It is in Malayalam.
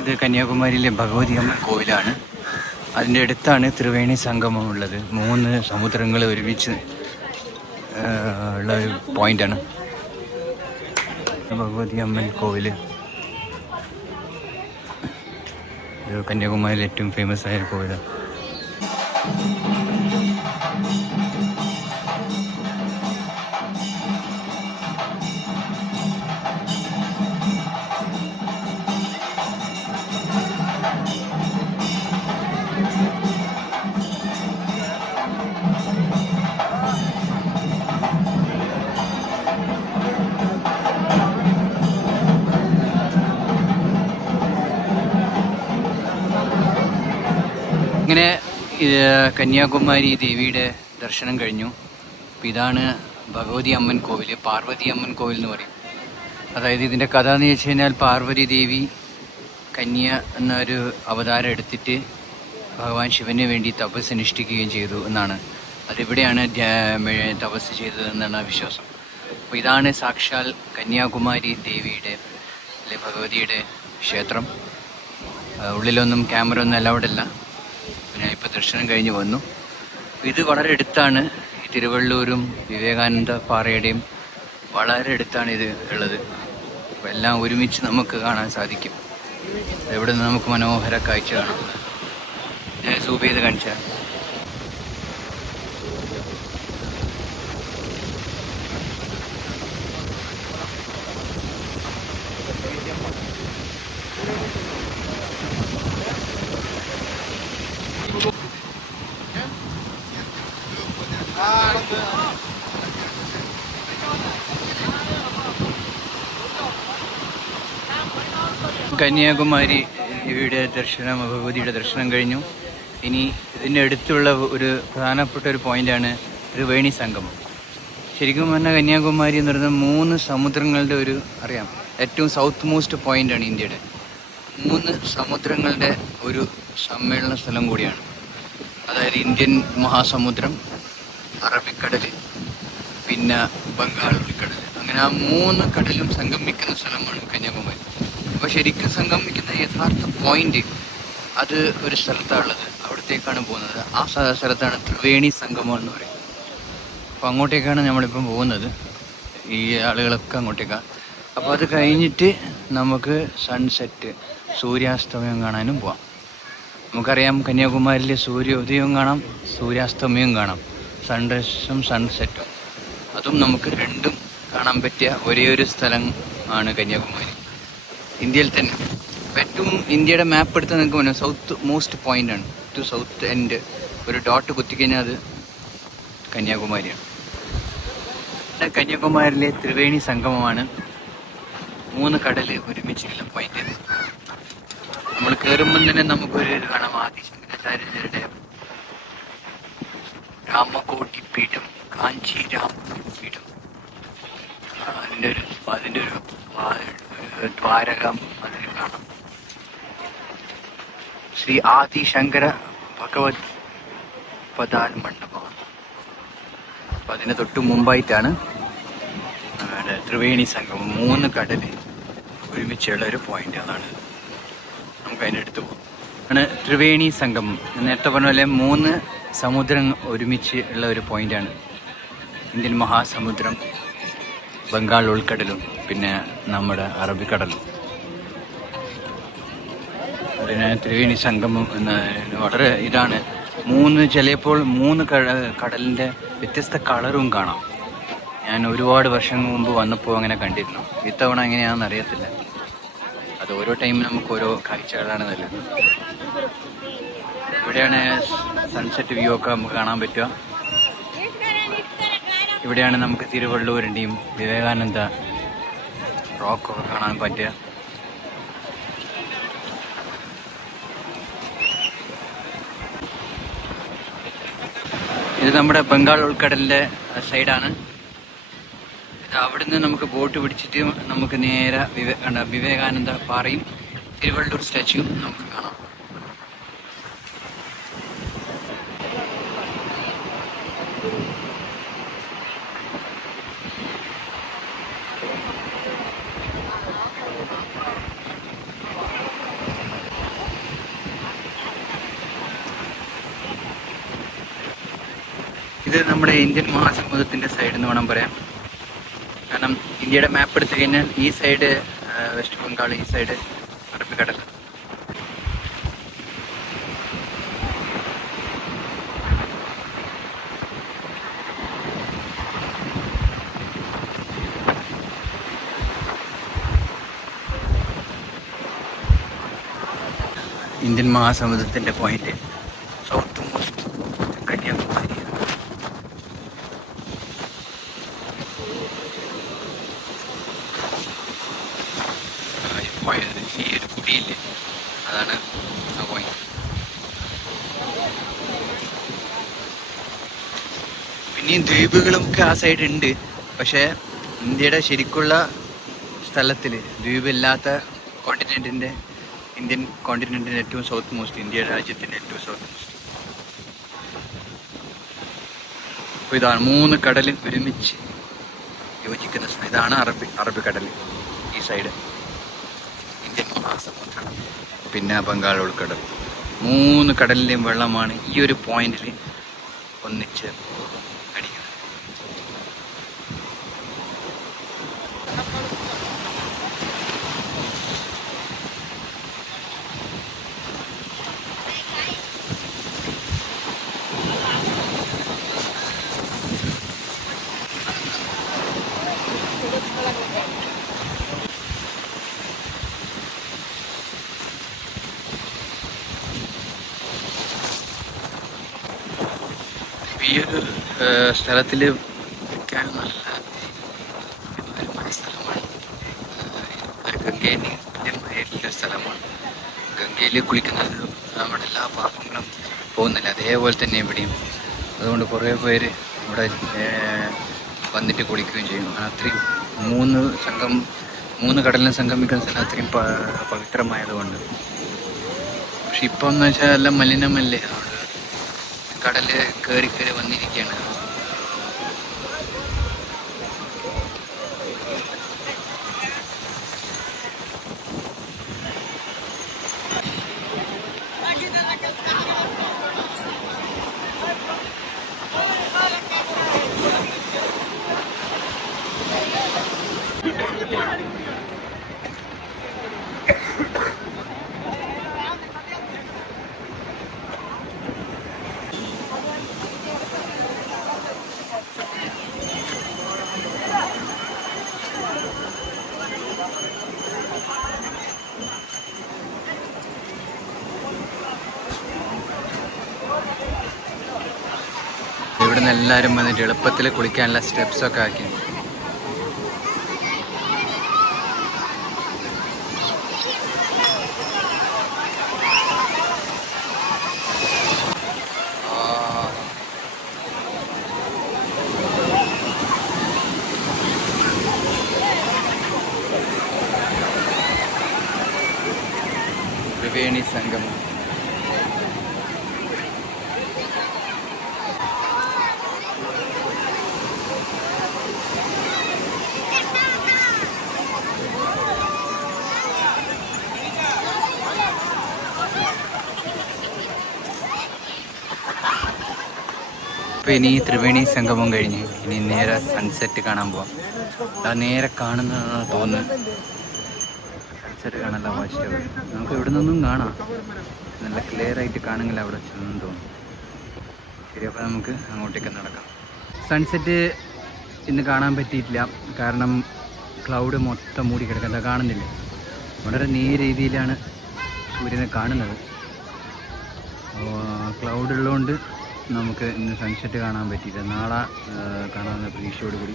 ഇത് കന്യാകുമാരിയിലെ ഭഗവതി അമ്മ കോവിലാണ്. അതിൻ്റെ അടുത്താണ് ത്രിവേണി സംഗമം ഉള്ളത്. 3 സമുദ്രങ്ങൾ ഒരുമിച്ച് ഉള്ള ഒരു പോയിൻ്റാണ് ഭഗവതി അമ്മൻ കോവിൽ. ഇത് കന്യാകുമാരിയിലെ ഏറ്റവും ഫേമസ് ആയ കോവിലാണ്. ഇങ്ങനെ കന്യാകുമാരി ദേവിയുടെ ദർശനം കഴിഞ്ഞു. അപ്പം ഇതാണ് ഭഗവതി അമ്മൻ കോവിൽ, പാർവതി അമ്മൻ കോവിൽ എന്ന് പറയും. അതായത് ഇതിൻ്റെ കഥ എന്ന് വെച്ച് കഴിഞ്ഞാൽ പാർവതി ദേവി കന്യ എന്നൊരു അവതാരം എടുത്തിട്ട് ഭഗവാൻ ശിവന് വേണ്ടി തപസ് അനുഷ്ഠിക്കുകയും ചെയ്തു എന്നാണ്. അതിവിടെയാണ് തപസ് ചെയ്തതെന്നാണ് വിശ്വാസം. അപ്പോൾ ഇതാണ് സാക്ഷാൽ കന്യാകുമാരി ദേവിയുടെ അല്ലെ ഭഗവതിയുടെ ക്ഷേത്രം. ഉള്ളിലൊന്നും ക്യാമറ ഒന്നും അലൗഡ് അല്ല. ഞാൻ ഇപ്പോൾ ദർശനം കഴിഞ്ഞ് വന്നു. ഇത് വളരെ അടുത്താണ്. ഈ തിരുവള്ളൂരും വിവേകാനന്ദ പാറയുടെയും വളരെ അടുത്താണ് ഇത് ഉള്ളത്. അപ്പോൾ എല്ലാം ഒരുമിച്ച് നമുക്ക് കാണാൻ സാധിക്കും. ഇവിടെ നിന്ന് നമുക്ക് മനോഹര കാഴ്ച കാണാം. ഞാൻ സൂം ചെയ്ത് കാണിച്ചാൽ കന്യാകുമാരി ദേവിയുടെ ദർശനം, ഭഗവതിയുടെ ദർശനം കഴിഞ്ഞു. ഇനി ഇതിൻ്റെ അടുത്തുള്ള ഒരു പ്രധാനപ്പെട്ട ഒരു പോയിൻ്റാണ് ത്രിവേണി സംഗമം. ശരിക്കും പറഞ്ഞാൽ കന്യാകുമാരി എന്ന് പറയുന്നത് 3 സമുദ്രങ്ങളുടെ ഒരു അറിയാം ഏറ്റവും സൗത്ത് മോസ്റ്റ് പോയിൻ്റാണ് ഇന്ത്യയുടെ. 3 സമുദ്രങ്ങളുടെ ഒരു സമ്മേളന സ്ഥലം കൂടിയാണ്. അതായത് ഇന്ത്യൻ മഹാസമുദ്രം, അറബിക്കടൽ, പിന്നെ ബംഗാൾ ഉൾക്കടൽ. അങ്ങനെ ആ 3 കടലും സംഗമിക്കുന്ന സ്ഥലമാണ് കന്യാകുമാരി. അപ്പോൾ ശരിക്കും സംഗമിക്കുന്ന യഥാർത്ഥ പോയിന്റ് അത് ഒരു സ്ഥലത്താണുള്ളത്. അവിടത്തേക്കാണ് പോകുന്നത്. ആ സ്ഥലത്താണ് ത്രിവേണി സംഗമം എന്ന് പറയും. അപ്പോൾ അങ്ങോട്ടേക്കാണ് നമ്മളിപ്പം പോകുന്നത്. ഈ ആളുകളൊക്കെ അങ്ങോട്ടേക്കാണ്. അപ്പോൾ അത് കഴിഞ്ഞിട്ട് നമുക്ക് സൺസെറ്റ്, സൂര്യാസ്തമയം കാണാനും പോവാം. നമുക്കറിയാം കന്യാകുമാരിയിലെ സൂര്യോദയവും കാണാം, സൂര്യാസ്തമയവും കാണാം, സൺറൈസും സൺസെറ്റും. അതും നമുക്ക് രണ്ടും കാണാൻ പറ്റിയ ഒരേ ഒരു സ്ഥലം ആണ് കന്യാകുമാരി, ഇന്ത്യയിൽ തന്നെ. ഏറ്റവും ഇന്ത്യയുടെ മാപ്പ് എടുത്ത് നിങ്ങൾക്ക് പറഞ്ഞാൽ സൗത്ത് മോസ്റ്റ് പോയിന്റ് ആണ്. ടു സൗത്ത് എൻഡ് ഒരു ഡോട്ട് കുത്തിക്കഴിഞ്ഞാൽ അത് കന്യാകുമാരിയാണ്. കന്യാകുമാരിയിലെ ത്രിവേണി സംഗമമാണ്. 3 കടൽ ഒരുമിച്ചുള്ള പോയിന്റ്. നമ്മൾ കയറുമ്പം തന്നെ നമുക്കൊരു ഇത് കാണാം. ആദിശങ്കരാചാര്യരുടെ രാമകോട്ടി പീഠം, കാഞ്ചി രാമകോട്ടി പീഠം. അതിൻ്റെ ഒരു ദ്വാരകം അതിൽ കാണാം. ശ്രീ ആദിശങ്കര ഭഗവത് പദാൽ മണ്ഡപം. അപ്പം അതിന് തൊട്ട് മുമ്പായിട്ടാണ് ത്രിവേണി സംഗമം. 3 കടൽ ഒരുമിച്ചുള്ള ഒരു പോയിന്റ്. അതാണ് നമുക്ക് അതിൻ്റെ അടുത്ത് പോകും. ആണ് ത്രിവേണി സംഗമം. നേരത്തെ പറഞ്ഞ പോലെ 3 സമുദ്രം ഒരുമിച്ച് ഉള്ള ഒരു പോയിന്റാണ്. ഇന്ത്യൻ മഹാസമുദ്രം, ബംഗാൾ ഉൾക്കടലും, പിന്നെ നമ്മുടെ അറബിക്കടലും. അതിന് ത്രിവേണി സംഗമം എന്ന വളരെ ഇതാണ്. 3 ചിലപ്പോൾ 3 കടലിൻ്റെ വ്യത്യസ്ത കളറും കാണാം. ഞാൻ ഒരുപാട് വർഷങ്ങൾ മുമ്പ് വന്നപ്പോൾ അങ്ങനെ കണ്ടിരുന്നു. ഇത്തവണ എങ്ങനെയാണെന്ന് അറിയത്തില്ല. അത് ഓരോ ടൈമിൽ നമുക്ക് ഓരോ കാഴ്ചകളാണ് നല്ലത്. ഇവിടെയാണ് സൺസെറ്റ് വ്യൂ ഒക്കെ നമുക്ക് കാണാൻ പറ്റുക. ഇവിടെയാണ് നമുക്ക് തിരുവള്ളൂരിൻ്റെയും വിവേകാനന്ദ റോക്കൊക്കെ കാണാൻ പറ്റുക. ഇത് നമ്മുടെ ബംഗാൾ ഉൾക്കടലിൻ്റെ സൈഡാണ്. ഇത് അവിടുന്ന് നമുക്ക് ബോട്ട് പിടിച്ചിട്ട് നമുക്ക് നേരെ വിവേകാനന്ദ പാറയും തിരുവള്ളൂർ സ്റ്റാച്യൂവും നമുക്ക് കാണാം. ഇത് നമ്മുടെ ഇന്ത്യൻ മഹാസമുദ്രത്തിൻ്റെ സൈഡ് എന്ന് വേണം പറയാം. കാരണം ഇന്ത്യയുടെ മാപ്പ് എടുത്തു കഴിഞ്ഞാൽ ഈ സൈഡ് വെസ്റ്റ് ബംഗാൾ, ഈ സൈഡ് അറബിക്കടൽ. ഇന്ത്യൻ മഹാസമുദ്രത്തിൻ്റെ പോയിന്റ് സൗത്ത് മോസ്റ്റ് കന്യാകുമാരി. ഈ ഒരു കുടിയില്ലേ, അതാണ് ആ പോയിന്റ്. പിന്നെയും ദ്വീപുകളൊക്കെ ആ സൈഡ് ഉണ്ട്. പക്ഷേ ഇന്ത്യയുടെ ശരിക്കുള്ള സ്ഥലത്തിൽ ദ്വീപില്ലാത്ത കോണ്ടിനെൻറ്റിൻ്റെ, ഇന്ത്യൻ കോണ്ടിനെൻറ്റിൻ്റെ ഏറ്റവും സൗത്ത് മോസ്റ്റ്, ഇന്ത്യ രാജ്യത്തിൻ്റെ ഏറ്റവും സൗത്ത് മോസ്റ്റ്. അപ്പോൾ ഇതാണ് 3 കടലും ഒരുമിച്ച് യോജിക്കുന്ന സ്ഥലം. ഇതാണ് അറബിക്കടൽ, ഈ സൈഡ് ഇന്ത്യൻ മഹാസമുദ്രം, പിന്നെ ബംഗാൾ ഉൾക്കടൽ. 3 കടലിലെയും വെള്ളമാണ് ഈ ഒരു പോയിന്റിൽ ഒന്നിച്ച് അടിക്കുന്നത്. ഈ ഒരു സ്ഥലത്തിൽ നിൽക്കാൻ നല്ല മനോഹരമായ സ്ഥലമാണ്. ഗംഗയിൽ തുല്യമായിട്ടുള്ള സ്ഥലമാണ്. ഗംഗയിൽ കുളിക്കുന്നത് നമ്മുടെ എല്ലാ പാപങ്ങളും പോകുന്നില്ല, അതേപോലെ തന്നെ ഇവിടെയും. അതുകൊണ്ട് കുറേ പേര് ഇവിടെ വന്നിട്ട് കുളിക്കുകയും ചെയ്യും. അത്രയും 3 കടലിനെ സംഗമിക്കുന്ന സ്ഥലം അത്രയും പവിത്രമായതുകൊണ്ട്. പക്ഷെ ഇപ്പം എന്ന് വെച്ചാൽ എല്ലാം മലിനമല്ലേ, കടല് കയറി വന്നിരിക്കുകയാണ്. ഇവിടുന്ന് എല്ലാവരും വന്നിട്ട് എളുപ്പത്തിൽ കുളിക്കാനുള്ള സ്റ്റെപ്സൊക്കെ ആക്കി. ത്രിവേണി സംഗമം. അപ്പോൾ ഇനി ത്രിവേണി സംഗമം കഴിഞ്ഞ് ഇനി നേരെ സൺസെറ്റ് കാണാൻ പോവാം. അത് നേരെ കാണുന്നതാണ് തോന്നുന്നത്. സൺസെറ്റ് കാണാനുള്ള വാച്ച് ടവർ നമുക്ക് ഇവിടെ നിന്നും കാണാം. നല്ല ക്ലിയർ ആയിട്ട് കാണുന്നില്ല അവിടെ ചെന്നും തോന്നും. ശരി, അപ്പോൾ നമുക്ക് അങ്ങോട്ടേക്ക് നടക്കാം. സൺസെറ്റ് ഇന്ന് കാണാൻ പറ്റിയിട്ടില്ല, കാരണം ക്ലൗഡ് മൊത്തം മൂടി കിടക്കുന്നത് കാണുന്നില്ല. വളരെ നേരിയ രീതിയിലാണ് സൂര്യനെ കാണുന്നത്. ക്ലൗഡ് ഉള്ളതുകൊണ്ട് നമുക്ക് ഇന്ന് സൺസെറ്റ് കാണാൻ പറ്റിയില്ല. നാളെ കാണാവുന്ന പ്രതീക്ഷയോടുകൂടി